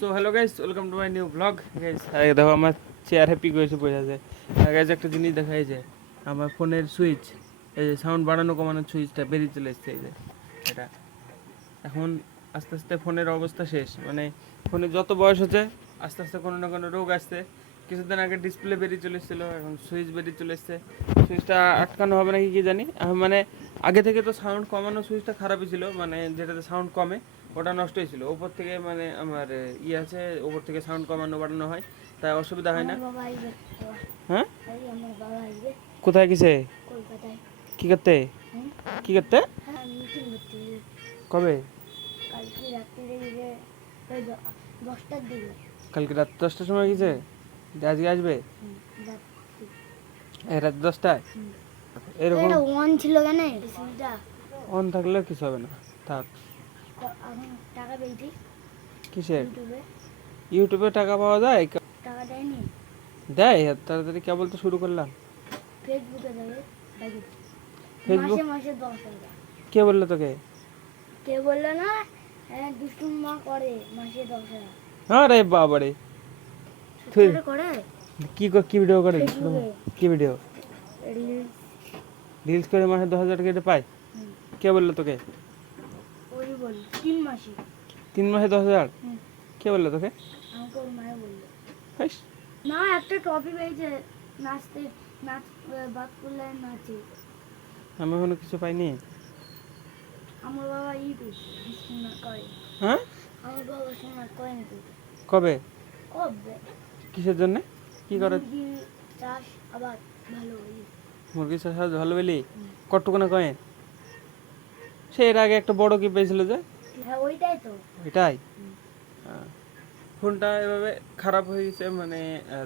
So hello guys welcome to my new blog guys দেখো, আমার chair happy করেছে বোঝা যায় গাইজ একটা জিনিস দেখা এই যে, আমার ফোনের সুইচ এই যে সাউন্ড বাড়ানো কমানোর সুইচটা বেরিয়ে চলে এসছে, এই যে, এটা। এখন আস্তে আস্তে ফোনের অবস্থা শেষ। মানে ফোনের যত বয়স হচ্ছে, আস্তে আস্তে কোনো না কোনো রোগ আসছে। কিছুদিন আগে ডিসপ্লে বেরিয়ে চলে এসেছিল, এখন সুইচ বেরিয়ে চলে এসছে। সুইচটা আটকানো হবে নাকি কি জানি। মানে আগে থেকে তো সাউন্ড কমানো সুইচটা খারাপই ছিল মানে যেটাতে সাউন্ড কমে। ওটা নষ্ট হয়েছিল। ওপর থেকে মানে আমার ইয়ে আছে ওপর থেকে সাউন্ড কমানো বাড়ানো হয় তাই অসুবিধা হয় না। হ্যাঁ? কোথায় গেছে কি করতে? হুম? কি করতে? হ্যাঁ। কবে? কালকে রাত দশটার সময় গেছে আজকে আসবে? রাত দশটায়? এরকম? ওয়ান ছিল কেন? অন থাকলে কিছু হবে না। থাক। টাকা পেয়েছি কিসের? ইউটিউবে। ইউটিউবে টাকা পাওয়া যায়? টাকা দেয়নি। দেয়? এত তাড়াতাড়ি কেবল তো শুরু করলাম। ফেসবুকে ফেসবুক মাসে মাসে কে বলল তোকে? কে বলল না? হ্যাঁ দুষ্টুম মা করে মাসে দশ টাকা আরে বাবারে। সত্যি করে করে? কি কি ভিডিও করে? কি ভিডিও রিলস। রিলস করে মাসে দশ হাজার টাকা পায়? কে বলল তোকে? বল তিন মাসে। তিন মাসে দশ হাজার? কে বলল তোকে? আমাকে ওর মায়ে বলল। না একটা ট্রফি পেয়েছে নাচতে নাচ বাদ করলে নাচে। আমি এখনও কিছু পাইনি। আমার বাবা শোনা হ্যাঁ? আমার বাবা নাকি কবে? কবে? কিসের জন্য? কি করে? চাষ আবার ভালো মুরগি চাষ ভালো হুম। কটুকুনা কয়েন সে এর আগে একটা বড় কি পেয়েছিল যে? হ্যাঁ ওইটাই তো। এটাই? হ্যাঁ। ফোনটা এভাবে খারাপ হয়ে গেছে মানে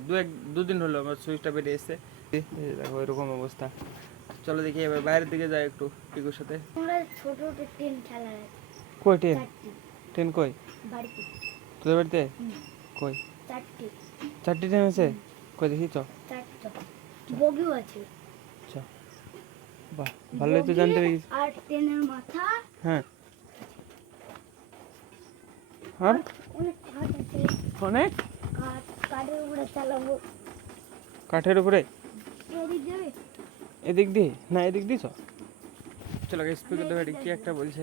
দু এক দুদিন হলো আমার সুইচটা বেরিয়ে এসছে। দেখো এরকম অবস্থা। চলো দেখি এবার বাইরের দিকে যাই একটু পিকুর সাথে। ছোট ছোট খেলা কই ট্রেন ট্রেন কই? বাড়িতে। তোদের বাড়িতে? কই? চারটি। চারটি ট্রেন আছে? কই দেখি চারটা। বগিও আছে। বাহ ভালোই তো জানতে পেরেছি আর ট্রেনের মাথা। হ্যাঁ। আর? অনেক কাঠ আছে। অনেক? কাঠ কাঠের উপরে চালাবো। কাঠের উপরে? এদিক দিয়ে। না এদিক দিয়ে চলো স্পিকার দেবে কি একটা বলছে।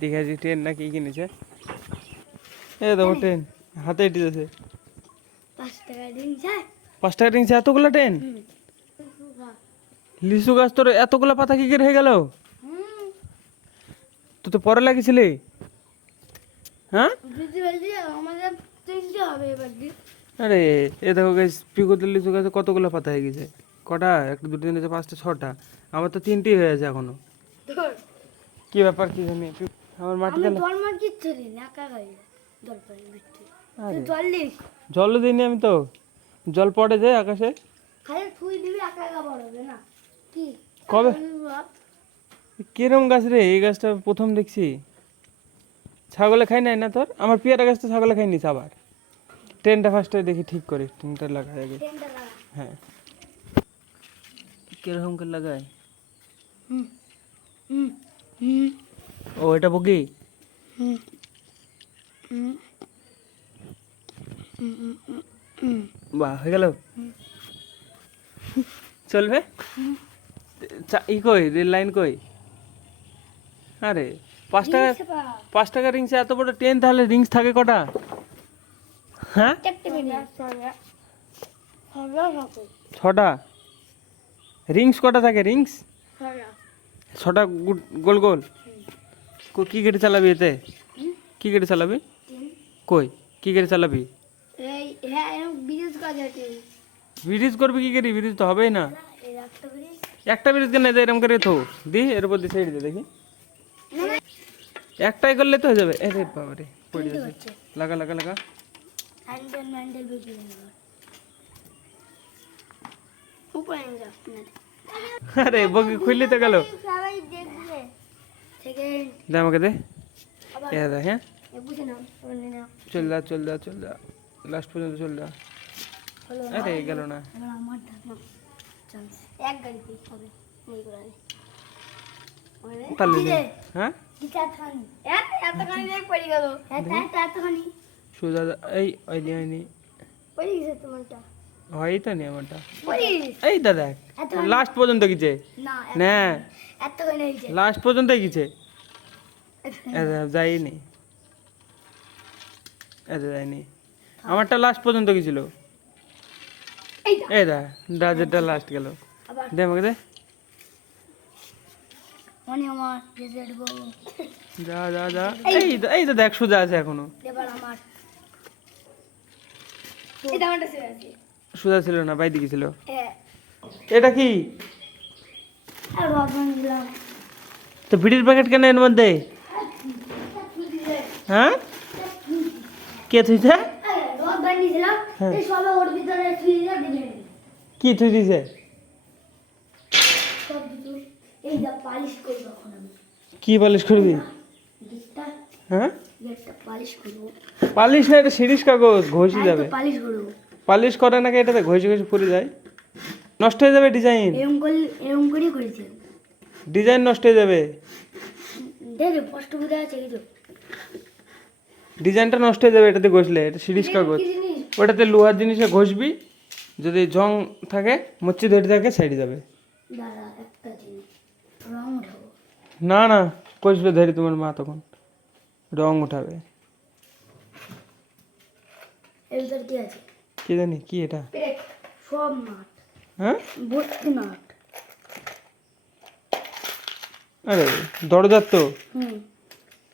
দেখেছি ট্রেন না কি কিনেছে। এ দেখো ট্রেন হাতে এটিতেছে পাঁচ টাকা যায় পাঁচ টাকা রিংছে এতগুলো ট্রেন লিচু গাছ তোর এতগুলো পাতা কি করে হয়ে গেল? তুই তো পরে লাগিয়েছিলি। হ্যাঁ? আরে এ দেখো গাছ পিকুতে লিচু গাছে কতগুলো পাতা হয়ে গেছে? কটা? এক দুটো তিনটে পাঁচটা ছটা। আমার তো তিনটেই হয়ে আছে এখনও। কি ব্যাপার কি জানি আমার মাটিতে জল মার কিচ্ছু দিন একা খাই জল দিস? দিইনি আমি তো। জল পড়ে যায় আকাশে। খালি থুই দিবি একা একা বড় হবে না। কবে? কিরম গাছ রে? এই গাছটা প্রথম দেখছি। ছাগলে খাই নাই না তোর? আমার পেয়ারা গাছটা ছাগলে খাই নিস আবার। ট্রেনটা ফার্স্টে দেখি ঠিক করি ট্রেনটা লাগাই আগে। হ্যাঁ। কীরকম করে লাগাই হুম হুম হুম। ও এটা বগি বাহ হয়ে গেল। চলবে? ই কই রেল লাইন কই? আরে পাঁচ টাকা পাঁচ টাকা রিংসে এত বড় ট্রেন তাহলে রিংস থাকে কটা? হ্যাঁ? ছটা রিংস কটা থাকে রিংস? ছটা। গু- গোল গোল? কো- কি গাড়ি চালাবি এতে? কি গাড়ি চালাবি? কই কি গাড়ি চালাবি? এই হ্যাঁ ব্রিজ করবি কি গাড়ি? ব্রিজ তো হবেই না। করে একটা ব্রিজ কেন এরকম করে থো? দি, এর উপর দিয়ে ছেড়ে দে দেখি। একটাই করলে তো হয়ে যাবে। আরে বাবারে, পড়ে যাচ্ছে লাগা লাগা লাগা। হ্যান্ডেল আরে, বগি খুললি তো গেল। দে আমাকে দে। এ দে হ্যাঁ। এ চল যা চল যা চল যা লাস্ট পর্যন্ত চল যা আরে, গেল না। এক গাড়িতে হবে করে? হ্যাঁ? সোজা এই হয়নি হয়নি হয় তো নি আমারটা। এই দাদা লাস্ট পর্যন্ত গেছে। না লাস্ট পর্যন্ত গেছে। এত যায়নি আমারটা লাস্ট পর্যন্ত গেছিল। এই দা। রাজেরটা লাস্ট গেল। দে আমাকে দে। মনে আমার রেজাল্ট বউ যা যা যা। এই এই তো দেখ সোজা আছে এখনও। এবার আমার। আছে। সোজা ছিল না বাইরে গেছিল হ্যাঁ। এটা কি? তো ভিডির প্যাকেট কেন এর মধ্যে? হ্যাঁ? কে থুইছে হ্যাঁ। কি থুই দিছে? সব কিছু এই যা পালিশ করব এখন আমি। কি পালিশ করবি? হ্যাঁ? পালিশ না এটা সিরিজ কাগজ ঘষি যাবে। পালিশ করব। পালিশ করে নাকি এটাতে ঘষে ঘষে পড়ে যায়। নষ্ট হয়ে যাবে ডিজাইন? এরকম করে এরকম করেই করেছি। ডিজাইন নষ্ট হয়ে যাবে। দেখো স্পষ্ট বোঝা আছে কিছু ডিজাইনটা নষ্ট হয়ে যাবে এটাতে ঘষলে এটা সিরিজ কাগজ। ওটাতে লোহার জিনিসে ঘষবি যদি জং থাকে মচ্ছি ধরে থাকে সাইডে যাবে। দাদা একটা জিনিস। রং উঠাবো। না না কষবে ধরি তোমার মা তখন? রং উঠাবে। কি আছে? কি জানি কি এটা? সব মাঠ হ্যাঁ? ভর্তি মাঠ আরে দরজার তো। হুম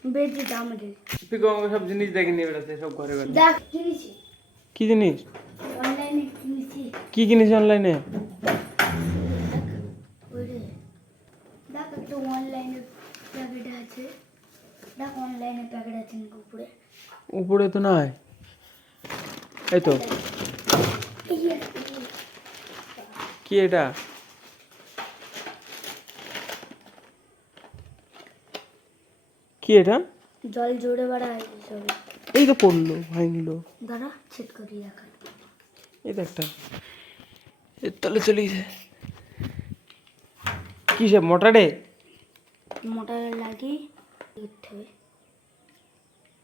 বেশি দাম রে আমাকে সব জিনিস দেখে নিয়ে বেড়াচ্ছে সব ঘরে ঘরে। দেখ কিনেছি। কি জিনিস? অনলাইনে কিনেছি। কি কিনিস অনলাইনে ওরে দেখ একটা অনলাইনে প্যাকেট আছে দেখ অনলাইনে প্যাকেট আছে নাকি উপরে উপরে তো নাই। এই তো। কি এটা? কি এটা? জল জোরে বাড়া আছে সব। এই তো পড়ল ভাঙলো। দাঁড়া ছেদ করি রাখা। এই তো একটা। এর তলে চলে গেছে। কিসে মোটারে মোটর লাগিয়ে করতে হবে।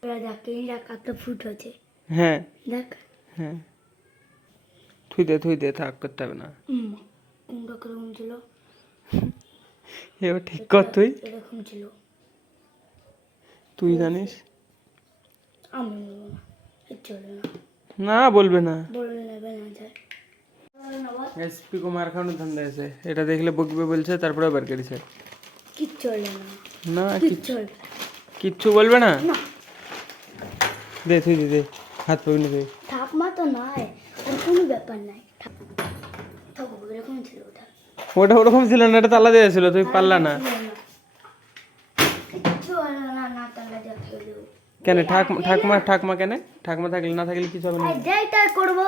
এবার দেখ এইটা ফুট আছে। হ্যাঁ। দেখ। হ্যাঁ। থুই দে থুই দে থাক করতে হবে না। হুম কীরকম ছিল? এবার ঠিক কর তুই। এরকম ছিল। তুই জানিস? আমি নেব না। চলবে না। না বলবে না। যায় এসপি মার খাওয়ানোর ধান্দা আছে এটা দেখলে বকবে বলছে তারপরে বার করেছে কি চলবে না। না কি কি- চলবে কিচ্ছু বলবে না? না। দে তুই দে দে হাত পকনে দে। ঠাকমা তো নাই ওর কোনো ব্যাপার নাই। ওটা। ওরকম ছিল না এটা তালা দেওয়া ছিল তুই পারলা না। না। না কেন ঠাকমা ঠাকমা ঠাকমা কেন? ঠাকমা থাকলে না থাকলে কিছু হবে না। আর যেটা করব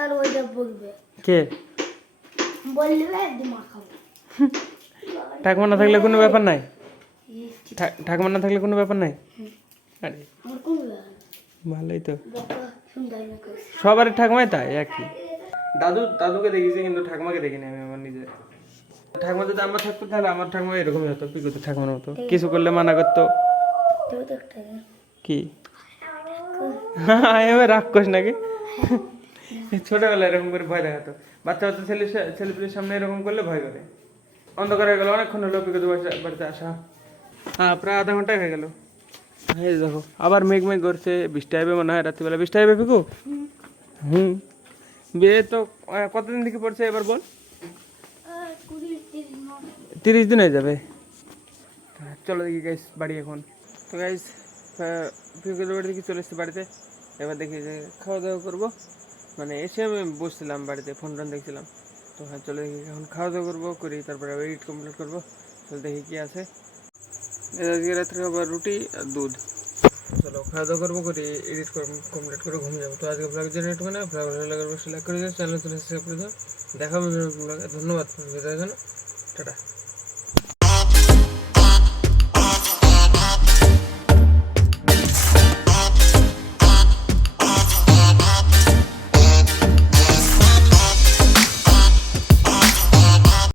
আর ওইটা বলবে। কে? বলবে দিমাগ খাব। ঠাকমা না থাকলে কোনো ব্যাপার নাই? ঠাকমা না থাকলে কোনো ব্যাপার নাই? আরে। কোনো ব্যাপার না। ভালোই তো। হয় সবার ঠাকমাই তাই একই। দাদু দাদুকে দেখেছি কিন্তু ঠাকমাকে দেখিনি আমি আমার নিজে। ঠাকমা যদি আমার থাকতো তাহলে আমার ঠাকুমা এরকমই হতো পিকুতে ঠাকুমার মতো। কিছু করলে মানা করতো। কি? আমি রাক্ষস নাকি? ছোটবেলায় এরকম করে ভয় দেখাতো। বাচ্চা বাচ্চা ছেলে ছেলেপিলের সামনে এরকম করলে ভয় করে। অন্ধকার হয়ে গেল অনেকক্ষণ হলো পিকুতে বাড়িতে আসা। হ্যাঁ প্রায় আধা ঘণ্টা হয়ে গেল। এই দেখো, আবার মেঘ মেঘ করছে, বৃষ্টি আসবে মনে হয় রাত্রিবেলা। বৃষ্টি আসবে পিকু হুম। বিয়ে তো কতদিন থেকে পড়ছে এবার বল? তিরিশ দিন হয়ে যাবে। চলো দেখি গাইস বাড়ি এখন। তো গাইস পিকুদের বাড়ি থেকে চলে এসেছি বাড়িতে। এবার দেখি যে খাওয়া দাওয়া করব। মানে এসে আমি বসছিলাম বাড়িতে ফোন টোন দেখছিলাম। তো হ্যাঁ চলো দেখি এখন খাওয়া দাওয়া করব, করি, তারপরে এডিট কমপ্লিট করব। চলো দেখি কি আছে। আজকে রাত্রে আবার রুটি আর দুধ। চলো, খাওয়া দাওয়া করব করি, এডিট কমপ্লিট করে ঘুমিয়ে যাব। তো আজকে ব্লগ জেনারেট মানে ব্লগ ভালো লাগবে লাইক করে দিও চ্যানেল সাবস্ক্রাইব করে দিও। দেখা হবে ব্লগে ধন্যবাদ। টাটা।